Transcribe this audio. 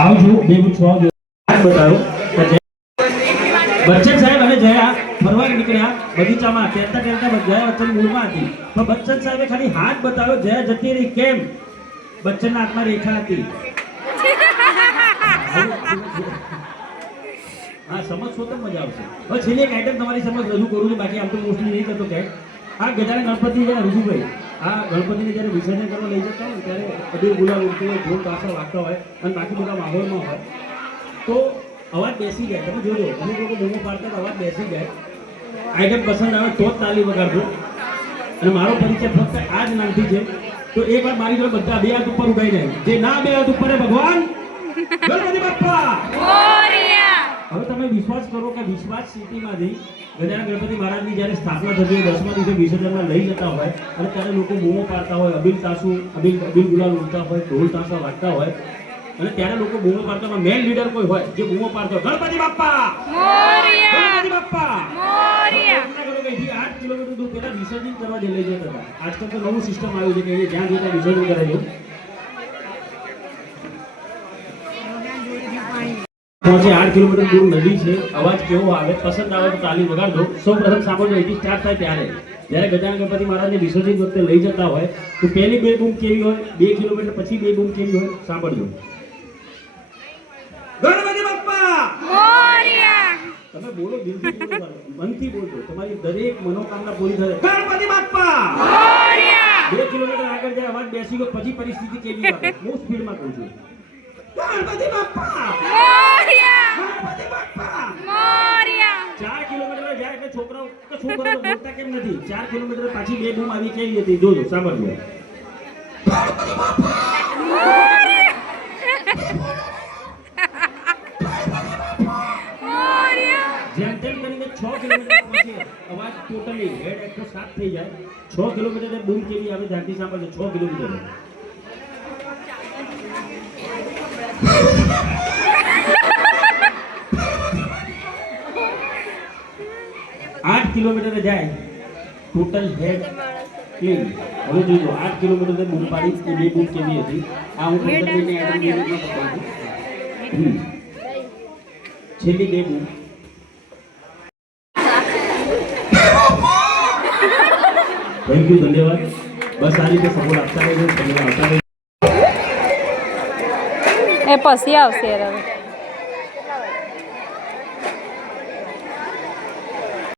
આવજો, બે છ જો હાથ બતાવો. બચ્ચન સાહેબ અને જયા. ફરવા નીકળ્યા. બગીચામાં કહેતા કહેતા જયા બચ્ચન મૂળમાં હતી. તો બચ્ચન સાહેબે ખાલી હાથ બતાવ્યો, જયા જતી રહી કેમ? બચ્ચનના હાથમાં રેખા હતી. હા સમજશો તો મજા આવશે. હવે છેલ્લી એક આઈટમ તમારી સમજ રજૂ કરું છું, બાકી આમ તો મોસ્ટલી નહીં કરતો કે. આ ગજાનન ગણપતિ છે ઋષુભાઈ આ ગણપતિને જ્યારે વિસર્જન કરવા લઈ જતા હોય, ત્યારે અઢી ગુલાલ ઉડતું હોય ઢોલ પાછળ વાગતા હોય અને બાકી બધા માહોલમાં હોય. તો અવાજ બેસી જાય, તમે જોજો, અમુક લોકો બૂમો પાડતા અવાજ બેસી જાય. આઈટમ પસંદ આવે તો જ તાલી વગાડજો. અને મારો પરિચય ફક્ત આ જ નામથી છે. તો એક વાર મારી જોડે બધા બે હાથ ઉપર ઉઠાઈ જાય. જે ના બે હાથ ઉપર ભગવાન, ગણપતિ બાપ્પા! વિશ્વાસ કરો કે વિશ્વાસ સ્થિતિમાંથી ગજાનન ગણપતિ મહારાજની જ્યારે સ્થાપના થતી હોય દસમા દિવસે વિસર્જનમાં લઈ જતા હોય અને ત્યારે લોકો બૂમો પાડતા હોય અબિલ તાસુ અબીલ અબિલ ગુલાલ ઉડતા હોય ઢોલ તાસા વાગતા હોય અને ત્યારે લોકો બૂમો પાડતા હોય. મેન લીડર કોઈ હોય જે બૂમો પાડતો હોય? ગણપતિ બાપ્પા! ગણપતિ બાપ્પા! કરો કે આઠ કિલોમીટર દૂર પહેલા વિસર્જન કરવા જે લઈ જતા હતા. આજકાલ તો નવું સિસ્ટમ આવ્યું છે કે જ્યાં જોતા વિસર્જન કરે છે પહોંચે આઠ કિલોમીટર દૂર નદી છે. અવાજ કેવો આવે? પસંદ આવે તો તાલી વગાડજો. સૌ પ્રથમ સાંભળજો અહીંથી સ્ટાર્ટ થાય ત્યારે. જ્યારે ગજાનન ગણપતિ મહારાજને વિસર્જન વખતે લઈ જતા હોય તો પહેલી બે બૂમ કેવી હોય? બે કિલોમીટર પછી બે બૂમ કેવી હોય? સાંભળજો. ગણપતિ બાપ્પા! તમે બોલો દિલથી બોલો મનથી બોલજો. તમારી દરેક મનોકામના પૂરી થશે. ગણપતિ બાપ્પા! બે કિલોમીટર આગળ જાય અવાજ બેસી ગયો પછી પરિસ્થિતિ કેવી આવે? હું સ્પીડમાં કહું છું. ગણપતિ બાપ્પા ગણપતિ બાપ્પા ચાર કિલોમીટર જાય એટલે છોકરાઓ કે છોકરાઓ બોલતા કેમ નથી? ચાર કિલોમીટર પાછી બે બૂમ આવી કેવી હતી? જોજો, સાંભળજો. જેમ તેમ કરીને છ કિલોમીટર પછી અવાજ ટોટલી હેડ એકસો સાત થઈ જાય. છ કિલોમીટર બૂમ કેવી આવે? ધ્યાનથી સાંભળજો, છ કિલોમીટર. આઠ કિલોમીટર જાય. ટોટલ હેડ ક્લીન હવે જોજો આઠ કિલોમીટર બૂમ પાડી એ બે બૂમ કેવી હતી? આ હું. હમ. છેલ્લી બે બૂમ. થેન્ક યુ ધન્યવાદ. બસ આ રીતે સપોર્ટ આપતા રહેજો. તમને આવતા રહેજો એ પછી આવશે હવે.